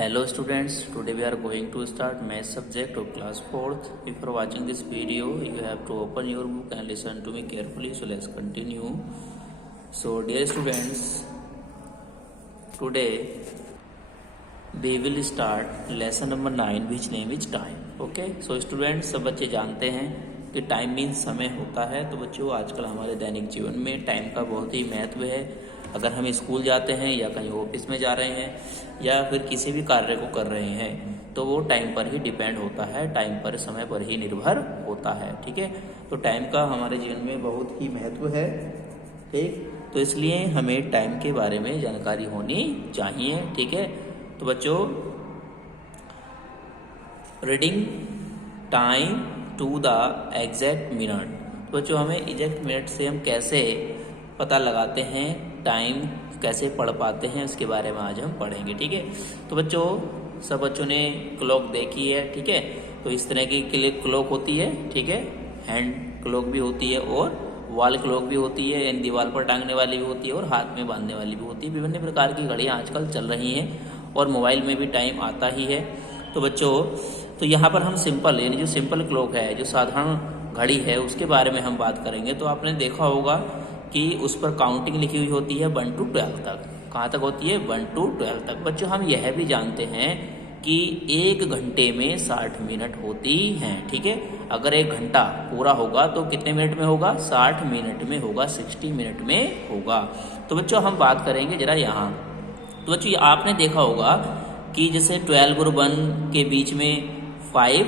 Hello students, today we are going to start math subject of class 4th. If you are watching this video, you have to open your book and listen to me carefully. So let's continue. So dear students, today we will start lesson number 9 which name is time. Okay, so students सब बच्चे जानते हैं कि time means समय होता है। तो बच्चों आजकल हमारे दैनिक जीवन में टाइम का बहुत ही महत्व है। अगर हम स्कूल जाते हैं या कहीं ऑफिस में जा रहे हैं या फिर किसी भी कार्य को कर रहे हैं तो वो टाइम पर ही डिपेंड होता है, टाइम पर, समय पर ही निर्भर होता है। ठीक है, तो टाइम का हमारे जीवन में बहुत ही महत्व है। ठीक, तो इसलिए हमें टाइम के बारे में जानकारी होनी चाहिए। ठीक है, तो बच्चों reading time to the exact minute, तो बच्चों हमें एग्जैक्ट मिनट से हम कैसे पता लगाते हैं, टाइम कैसे पढ़ पाते हैं, उसके बारे में आज हम पढ़ेंगे। ठीक है, तो बच्चों सब बच्चों ने क्लॉक देखी है। ठीक है, तो इस तरह की क्लॉक होती है। ठीक है, हैंड क्लॉक भी होती है और वॉल क्लॉक भी होती है, यानी दीवार पर टांगने वाली भी होती है और हाथ में बांधने वाली भी होती है। विभिन्न प्रकार की घड़ियाँ आजकल चल रही हैं और मोबाइल में भी टाइम आता ही है। तो बच्चों तो यहाँ पर हम सिंपल, यानी जो सिंपल क्लॉक है, जो साधारण घड़ी है, उसके बारे में हम बात करेंगे। तो आपने देखा होगा कि उस पर काउंटिंग लिखी हुई होती है 1 to 12 तक। कहाँ तक होती है? 1 to 12 तक। बच्चों हम यह भी जानते हैं कि 1 घंटे में 60 मिनट होती हैं। ठीक है, अगर 1 घंटा पूरा होगा तो कितने मिनट में होगा? 60 मिनट में होगा, 60 मिनट में होगा। तो बच्चों हम बात करेंगे जरा यहाँ। तो बच्चों आपने देखा होगा कि जैसे 12 और 1 के बीच में 5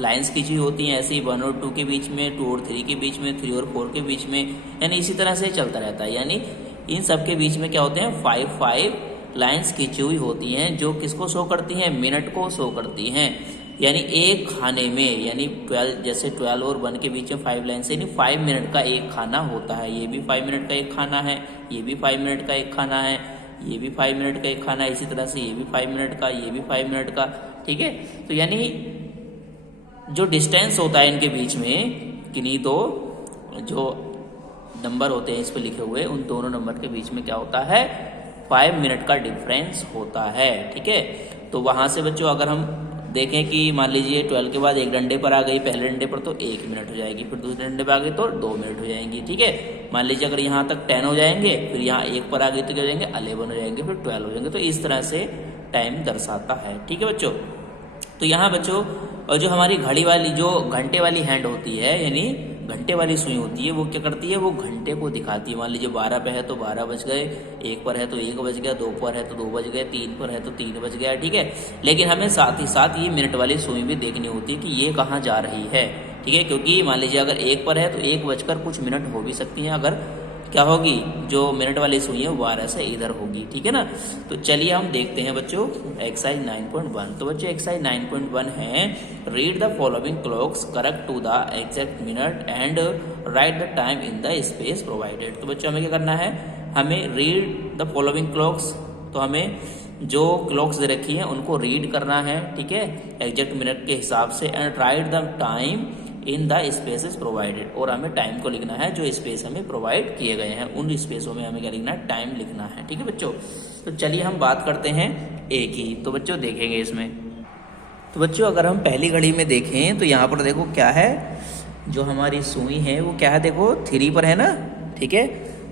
लाइंस खींची होती हैं, ऐसे ही 1 और 2 के बीच में, 2 और 3 के बीच में, 3 और 4 के बीच में, यानी इसी तरह से चलता रहता है। यानी इन सब के बीच में क्या होते हैं? 5 लाइंस खींची हुई होती हैं जो किसको शो करती हैं? मिनट को शो करती हैं। यानी एक खाने में, यानी 12, जैसे 12 और 1 के बीच में 5 लाइन्स, यानी 5 मिनट का एक खाना होता है। ये भी 5 मिनट का एक खाना है, ये भी 5 मिनट का एक खाना है, ये भी 5 मिनट का एक खाना है, इसी तरह से ये भी 5 मिनट का, ये भी 5 मिनट का। ठीक है, तो यानी जो डिस्टेंस होता है इनके बीच में, किन्हीं दो जो नंबर होते हैं इस पर लिखे हुए, उन दोनों नंबर के बीच में क्या होता है? 5 मिनट का डिफरेंस होता है। ठीक है, तो वहाँ से बच्चों अगर हम देखें कि मान लीजिए 12 के बाद एक डंडे पर आ गई, पहले डंडे पर तो 1 मिनट हो जाएगी, फिर दूसरे डंडे पर आ गई तो 2 मिनट हो जाएंगी। ठीक है, मान लीजिए अगर यहाँ तक 10 हो जाएंगे, फिर यहाँ 1 पर आ गई तो क्या हो जाएंगे? 11 हो जाएंगे, फिर 12 हो जाएंगे। तो इस तरह से टाइम दर्शाता है। ठीक है बच्चों, तो यहाँ बच्चों और जो हमारी घड़ी वाली, जो घंटे वाली हैंड होती है, यानी घंटे वाली सुई होती है, वो क्या करती है? वो घंटे को दिखाती है। मान लीजिए 12 पे है तो 12 बज गए, 1 पर है तो 1 बज गया, 2 पर है तो 2 बज गए, 3 पर है तो 3 बज गया। ठीक है, लेकिन हमें साथ ही साथ ये मिनट वाली सुई भी देखनी होती है कि ये कहाँ जा रही है। ठीक है, क्योंकि मान लीजिए अगर 1 पर है तो 1 बजकर कुछ मिनट हो भी सकती हैं, अगर क्या होगी? जो मिनट वाली सुई है वो 12 से इधर होगी। ठीक है ना, तो चलिए हम देखते हैं बच्चों एक्सरसाइज 9.1। तो बच्चों एक्सरसाइज 9.1 है, read the following clocks correct to the exact minute and write the time in the space provided. तो बच्चों हमें क्या करना है? हमें रीड द फॉलोइंग क्लॉक्स, तो हमें जो क्लॉक्स दे रखी हैं उनको रीड करना है। ठीक है, एग्जैक्ट मिनट के हिसाब से, and write the time in the spaces provided, और हमें टाइम को लिखना है जो स्पेस हमें प्रोवाइड किए गए हैं, उन स्पेसों में हमें क्या लिखना है? टाइम लिखना है। ठीक है बच्चों, तो चलिए हम बात करते हैं ए की। तो बच्चों देखेंगे इसमें, तो बच्चों अगर हम पहली घड़ी में देखें तो यहाँ पर देखो क्या है? जो हमारी सुई है वो क्या है? देखो 3 पर है ना। ठीक है,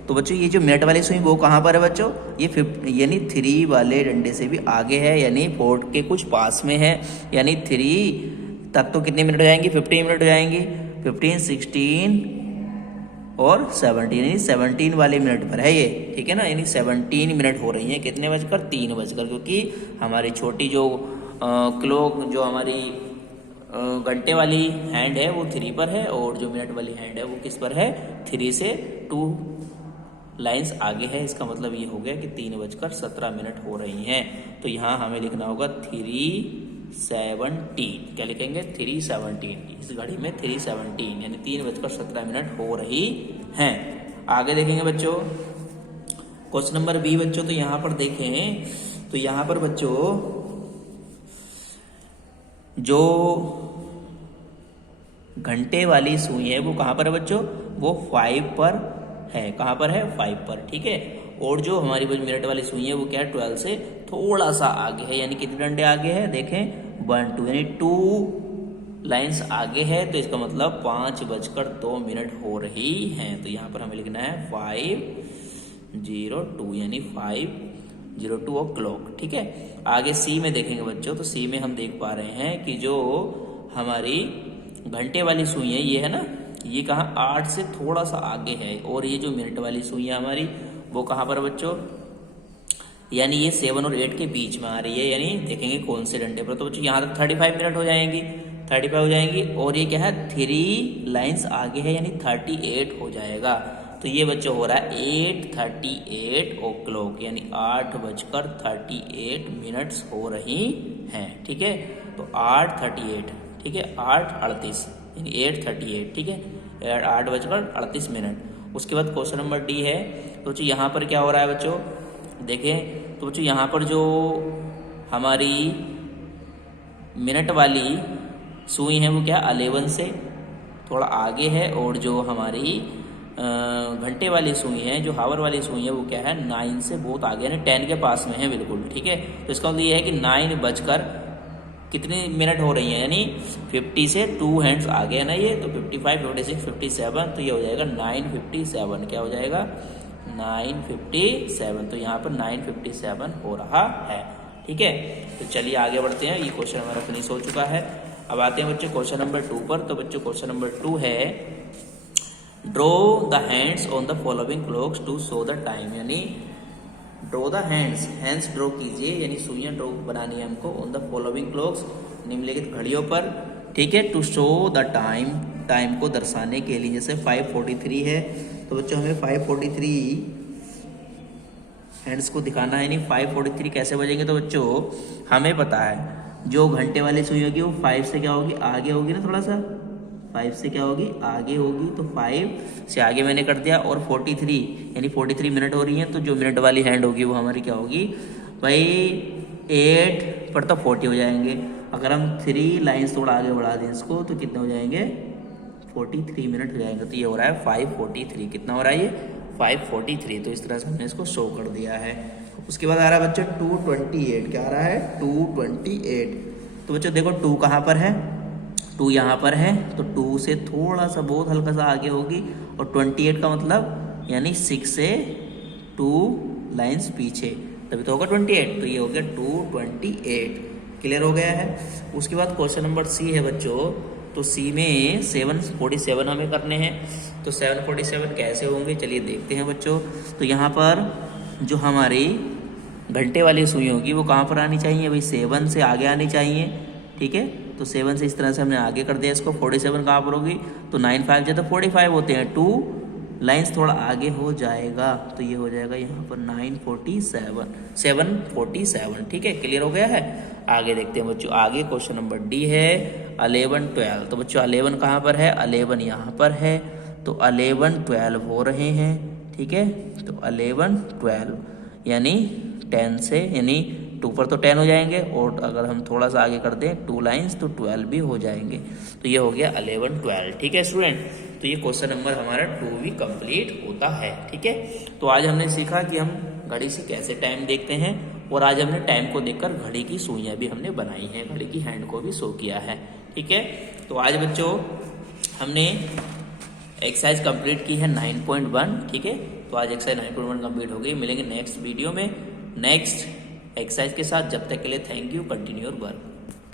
तो बच्चों ये जो मिनट वाली सुई वो कहाँ पर है बच्चों? ये 50, यानी 3 वाले डंडे से भी आगे है, यानी 4 के कुछ पास में है। यानी 3 तक तो कितने मिनट हो जाएंगी? 15 मिनट हो जाएंगी। 15, 16 और 17, यानी 17 वाले मिनट पर है ये। ठीक है ना, यानी 17 मिनट हो रही हैं। कितने बजकर? 3 बजकर, क्योंकि हमारी छोटी जो क्लॉक, जो हमारी घंटे वाली हैंड है वो 3 पर है, और जो मिनट वाली हैंड है वो किस पर है? 3 से 2 लाइंस आगे है। इसका मतलब ये हो गया कि 3:17 हो रही हैं। तो यहाँ हमें लिखना होगा 3:17। क्या लिखेंगे? 3:17। इस घड़ी में 3:17 यानी 3:17 हो रही हैं। आगे देखेंगे बच्चों क्वेश्चन नंबर बी। बच्चों तो यहाँ पर देखें, तो यहाँ पर बच्चों जो घंटे वाली सुई है वो कहाँ पर है बच्चों? वो 5 पर है। कहाँ पर है? 5 पर, ठीक है। और जो हमारी मिनट वाली सुई है वो क्या है? 12 से थोड़ा सा आगे है, यानी कितने डंडे आगे है? देखें 1 2, यानी 2 लाइन्स आगे है, तो इसका मतलब 5:02 हो रही हैं। तो यहाँ पर हमें लिखना है 5:02, यानी 5:02 ओ क्लॉक, ठीक है। आगे सी में देखेंगे बच्चों, तो सी में हम देख पा रहे हैं कि जो हमारी घंटे वाली सुई है ये है ना, ये कहाँ? 8 से थोड़ा सा आगे है। और ये जो मिनट वाली सुई है हमारी वो कहाँ पर बच्चों? यानी ये 7 और 8 के बीच में आ रही है, यानी देखेंगे कौन से डंडे पर। तो बच्चों यहाँ तक 35 मिनट हो जाएंगी, 35 हो जाएंगी। और ये क्या है? 3 लाइन्स आगे है, यानी 38 हो जाएगा। तो ये बच्चों हो रहा है 8:38 ओ क्लॉक, यानी 8:38 हो रही हैं, ठीक है। तो 8:38, ठीक है, 8:38 यानी 8:38, ठीक है, 8:38। उसके बाद क्वेश्चन नंबर डी है। तो बच्चों यहाँ पर क्या हो रहा है बच्चों? देखें तो बच्चों यहाँ पर जो हमारी मिनट वाली सुई है वो क्या? 11 से थोड़ा आगे है। और जो हमारी घंटे वाली सुई है, जो हावर वाली सुई है वो क्या है? 9 से बहुत आगे, यानी 10 के पास में है बिल्कुल, ठीक है। तो इसका मतलब ये है कि 9 बजकर कितनी मिनट हो रही है, यानी 50 से 2 हैंड्स आगे है ना ये, तो 55, 56, 57, तो ये हो जाएगा 9:57। क्या हो जाएगा? 9:57। तो यहाँ पर 9:57 हो रहा है, ठीक है। तो चलिए आगे बढ़ते हैं, ये क्वेश्चन हमारा फिनिश हो चुका है। अब आते हैं बच्चों क्वेश्चन नंबर 2 पर। तो बच्चों क्वेश्चन नंबर 2 है, draw the hands on the following clocks to show the time, यानी ड्रॉ द हैंड्स ड्रॉ कीजिए, यानी सुइयां ड्रॉ बनानी है हमको ऑन द फॉलोइंग क्लॉक्स, निम्नलिखित घड़ियों पर, ठीक है, टू शो द टाइम को दर्शाने के लिए। जैसे 5:43 है, तो बच्चों हमें 5:43 हैंड्स को दिखाना है, यानी 5:43 कैसे बजेंगे? तो बच्चों हमें पता है जो घंटे वाली सुई होगी वो 5 से क्या होगी? आगे होगी ना, थोड़ा सा 5 से क्या होगी? आगे होगी। तो 5 से आगे मैंने कर दिया। और 43 यानी 43 मिनट हो रही हैं, तो जो मिनट वाली हैंड होगी वो हमारी क्या होगी भाई? 8 पर तो 40 हो जाएंगे। अगर हम 3 लाइन्स थोड़ा आगे बढ़ा दें इसको, तो कितने हो जाएंगे? 43 मिनट हो जाएंगे। तो ये हो रहा है 5:43। कितना हो रहा है ये? 5:43। तो इस तरह से हमने इसको शो कर दिया है। उसके बाद आ रहा है बच्चों 2:28। क्या आ रहा है? 2:28। तो बच्चों देखो 2 कहाँ पर है? 2 यहाँ पर है, तो 2 से थोड़ा सा बहुत हल्का सा आगे होगी। और 28 का मतलब यानी 6 से 2 लाइन्स पीछे, तभी तो होगा 28। तो ये हो गया 2:28। क्लियर हो गया है। उसके बाद क्वेश्चन नंबर सी है बच्चों। तो सी में 7:47 हमें करने हैं। तो 7:47 कैसे होंगे? चलिए देखते हैं बच्चों। तो यहाँ पर जो हमारी घंटे वाली सुई होगी वो कहाँ पर आनी चाहिए भाई? 7 से आगे आनी चाहिए, ठीक है। तो 7 से इस तरह से हमने आगे कर दिया इसको। 47 कहाँ पर होगी? तो 9 5 जो तो 45 होते हैं, 2 लाइन्स थोड़ा आगे हो जाएगा। तो ये हो जाएगा यहाँ पर 7:47, ठीक है। क्लियर हो गया है। आगे देखते हैं बच्चों। आगे क्वेश्चन नंबर डी है 11-12। तो बच्चों 11 कहाँ पर है? 11 यहाँ पर है। तो 11-12 हो रहे हैं, ठीक है। तो 11-12 यानी 10 से, यानी 2 पर तो 10 हो जाएंगे, और अगर हम थोड़ा सा आगे कर दें 2 लाइन्स तो 12 भी हो जाएंगे। तो ये हो गया 11-12, ठीक है स्टूडेंट। तो ये क्वेश्चन नंबर हमारा 2 भी कंप्लीट होता है, ठीक है। तो आज हमने सीखा कि हम घड़ी से कैसे टाइम देखते हैं, और आज हमने टाइम को देखकर घड़ी की सुइयां भी हमने बनाई हैं, घड़ी की हैंड को भी शो किया है, ठीक है। तो आज बच्चों हमने एक्सरसाइज कंप्लीट की है 9.1, ठीक है। तो आज एक्सरसाइज 9.1 कंप्लीट हो गई। मिलेंगे नेक्स्ट वीडियो में नेक्स्ट एक्सरसाइज के साथ। जब तक के लिए thank you. Continue your work.